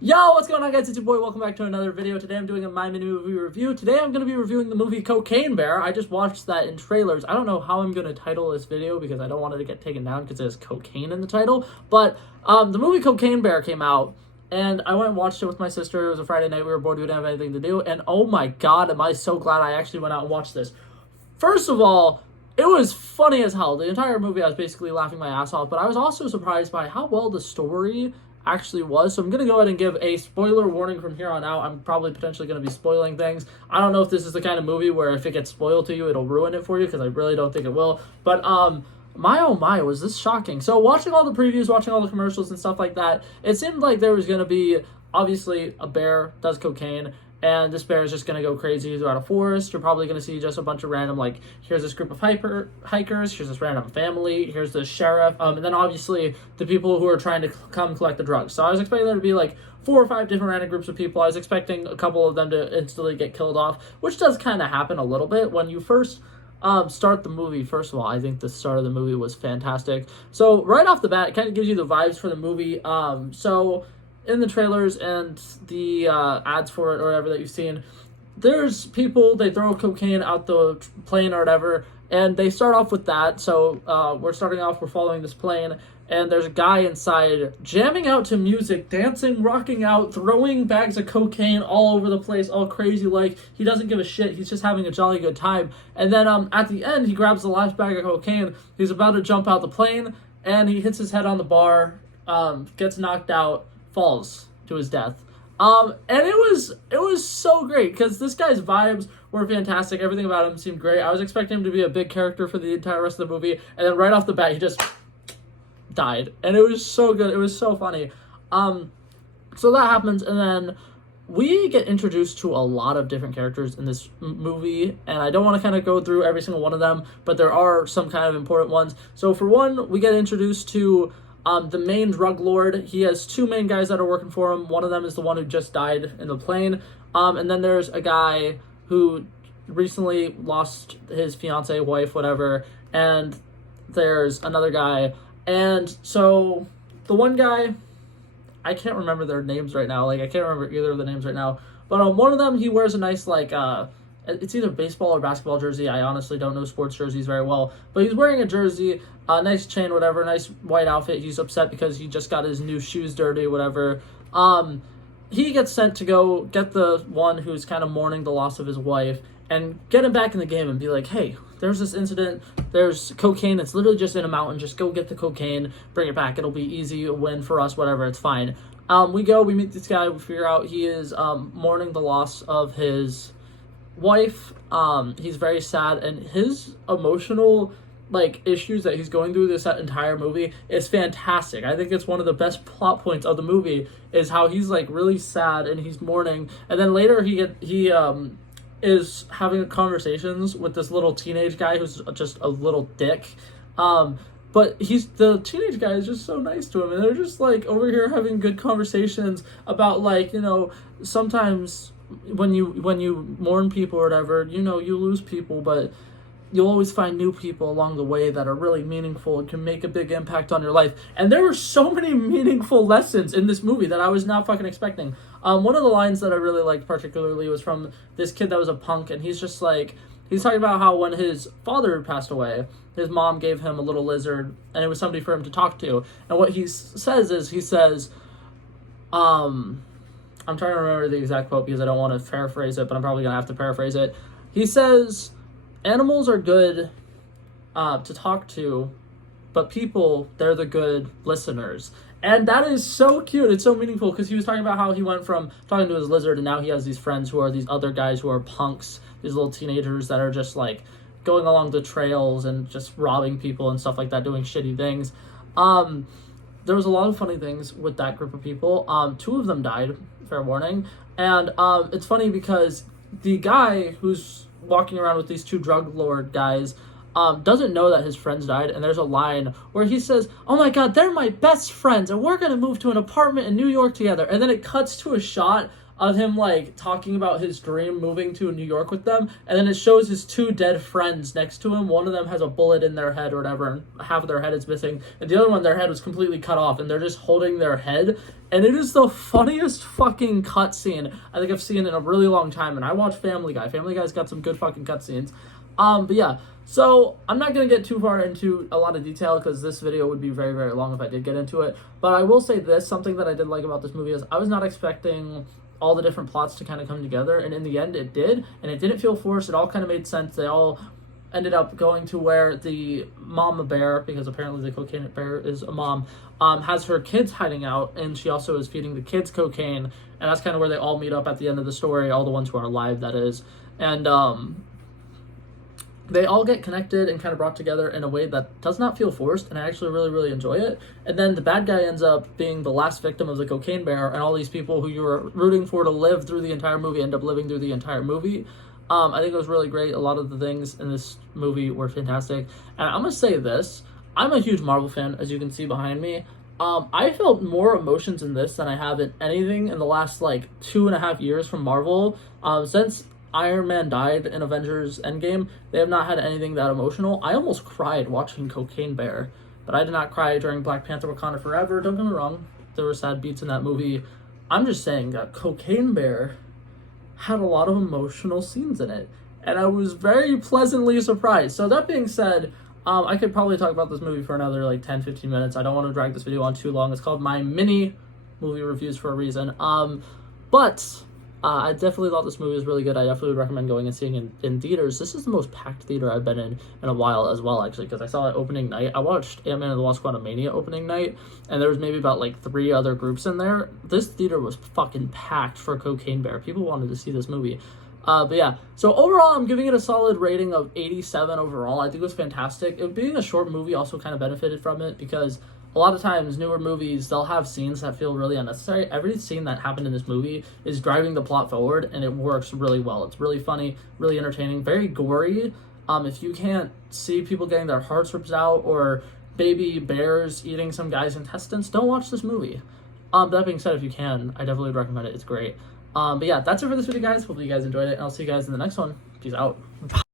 Yo, what's going on, guys? It's your boy. Welcome back to another video. Today I'm doing a My Mini Movie review. Today I'm going to be reviewing the movie Cocaine Bear. I just watched that in trailers. I don't know how I'm going to title this video because I don't want it to get taken down because there's cocaine in the title. But the movie Cocaine Bear came out, and I went and watched it with my sister. It was a Friday night. We were bored. We didn't have anything to do. And oh my god, am I so glad I actually went out and watched this. First of all, it was funny as hell. The entire movie, I was basically laughing my ass off. But I was also surprised by how well the story actually was. So I'm going to go ahead and give a spoiler warning from here on out. I'm probably potentially going to be spoiling things. I don't know if this is the kind of movie where if it gets spoiled to you, it'll ruin it for you, because I really don't think it will. But my oh my, was this shocking. So watching all the previews, watching all the commercials and stuff like that, it seemed like there was going to be, obviously, a bear does cocaine, and this bear is just going to go crazy throughout a forest. You're probably going to see just a bunch of random, like, here's this group of hikers, here's this random family, here's the sheriff, and then obviously the people who are trying to come collect the drugs. So I was expecting there to be, like, 4 or 5 different random groups of people. I was expecting a couple of them to instantly get killed off, which does kind of happen a little bit. When you first start the movie, first of all, I think the start of the movie was fantastic. So right off the bat, it kind of gives you the vibes for the movie. So in the trailers and the ads for it or whatever that you've seen, there's people, they throw cocaine out the plane or whatever, and they start off with that. So we're starting off, we're following this plane, and there's a guy inside jamming out to music, dancing, rocking out, throwing bags of cocaine all over the place, all crazy, like he doesn't give a shit, he's just having a jolly good time. And then at the end, he grabs the last bag of cocaine, he's about to jump out the plane, and he hits his head on the bar, gets knocked out, falls to his death. And it was so great because this guy's vibes were fantastic. Everything about him seemed great. I was expecting him to be a big character for the entire rest of the movie, and then right off the bat, he just died. And it was so good. It was so funny. So that happens, and then we get introduced to a lot of different characters in this movie, and I don't want to kind of go through every single one of them, but there are some kind of important ones. So for one, we get introduced to the main drug lord. He has 2 main guys that are working for him. One of them is the one who just died in the plane. And then there's a guy who recently lost his fiance, wife, whatever. And there's another guy. And so the one guy, I can't remember their names right now. Like, I can't remember either of the names right now. But one of them, he wears a nice, like, it's either baseball or basketball jersey. I honestly don't know sports jerseys very well. But he's wearing a jersey, a nice chain, whatever, nice white outfit. He's upset because he just got his new shoes dirty, whatever. He gets sent to go get the one who's kind of mourning the loss of his wife and get him back in the game and be like, hey, there's this incident, there's cocaine, it's literally just in a mountain, just go get the cocaine, bring it back, it'll be easy, a win for us, whatever, it's fine. We meet this guy, we figure out he is mourning the loss of his wife. He's very sad, and his emotional issues that he's going through this entire movie is fantastic. I think it's one of the best plot points of the movie is how he's really sad and he's mourning, and then later he is having conversations with this little teenage guy who's just a little dick. But the teenage guy is just so nice to him, and they're just over here having good conversations about sometimes when you mourn people or whatever, you lose people, but you'll always find new people along the way that are really meaningful and can make a big impact on your life. And there were so many meaningful lessons in this movie that I was not fucking expecting. One of the lines that I really liked particularly was from this kid that was a punk, and he's just he's talking about how when his father passed away, his mom gave him a little lizard, and it was somebody for him to talk to. And what he says is, I'm trying to remember the exact quote because I don't want to paraphrase it, but I'm probably going to have to paraphrase it. He says, animals are good to talk to, but people, they're the good listeners. And that is so cute. It's so meaningful because he was talking about how he went from talking to his lizard and now he has these friends who are these other guys who are punks, these little teenagers that are just going along the trails and just robbing people and stuff like that, doing shitty things. There was a lot of funny things with that group of people. 2 of them died, fair warning. And it's funny because the guy who's walking around with these 2 drug lord guys doesn't know that his friends died, and there's a line where he says, oh my god, they're my best friends, and we're going to move to an apartment in New York together. And then it cuts to a shot of him like talking about his dream moving to New York with them, and then it shows his two dead friends next to him. One of them has a bullet in their head or whatever, and half of their head is missing, and the other one, their head was completely cut off, and they're just holding their head. And it is the funniest fucking cutscene I think I've seen in a really long time. And I watch Family Guy. Family Guy's got some good fucking cutscenes. But yeah, so I'm not going to get too far into a lot of detail because this video would be very, very long if I did get into it. But I will say this, something that I did like about this movie is I was not expecting all the different plots to kind of come together. And in the end, it did. And it didn't feel forced. It all kind of made sense. They all ended up going to where the mama bear, because apparently the cocaine bear is a mom, has her kids hiding out. And she also is feeding the kids cocaine. And that's kind of where they all meet up at the end of the story. All the ones who are alive, that is. And, they all get connected and kind of brought together in a way that does not feel forced, and I actually really, really enjoy it. And then the bad guy ends up being the last victim of the cocaine bear, and all these people who you were rooting for to live through the entire movie end up living through the entire movie. I think it was really great. A lot of the things in this movie were fantastic. And I'm going to say this. I'm a huge Marvel fan, as you can see behind me. I felt more emotions in this than I have in anything in the last, 2.5 years from Marvel. Since Iron Man died in Avengers Endgame, they have not had anything that emotional. I almost cried watching Cocaine Bear, but I did not cry during Black Panther Wakanda Forever. Don't get me wrong, there were sad beats in that movie. I'm just saying that Cocaine Bear had a lot of emotional scenes in it, and I was very pleasantly surprised. So that being said, I could probably talk about this movie for another 10-15 minutes. I don't want to drag this video on too long. It's called my mini movie reviews for a reason. But I definitely thought this movie was really good. I definitely would recommend going and seeing it in theaters. This is the most packed theater I've been in a while as well, actually, because I saw it opening night. I watched Ant-Man and the Wasp: Quantumania opening night, and there was maybe about 3 other groups in there. This theater was fucking packed for Cocaine Bear. People wanted to see this movie. But yeah, so overall, I'm giving it a solid rating of 87 overall. I think it was fantastic. It being a short movie also kind of benefited from it, because a lot of times, newer movies, they'll have scenes that feel really unnecessary. Every scene that happened in this movie is driving the plot forward, and it works really well. It's really funny, really entertaining, very gory. If you can't see people getting their hearts ripped out or baby bears eating some guy's intestines, don't watch this movie. That being said, if you can, I definitely would recommend it. It's great. But yeah, that's it for this video, guys. Hopefully you guys enjoyed it, and I'll see you guys in the next one. Peace out.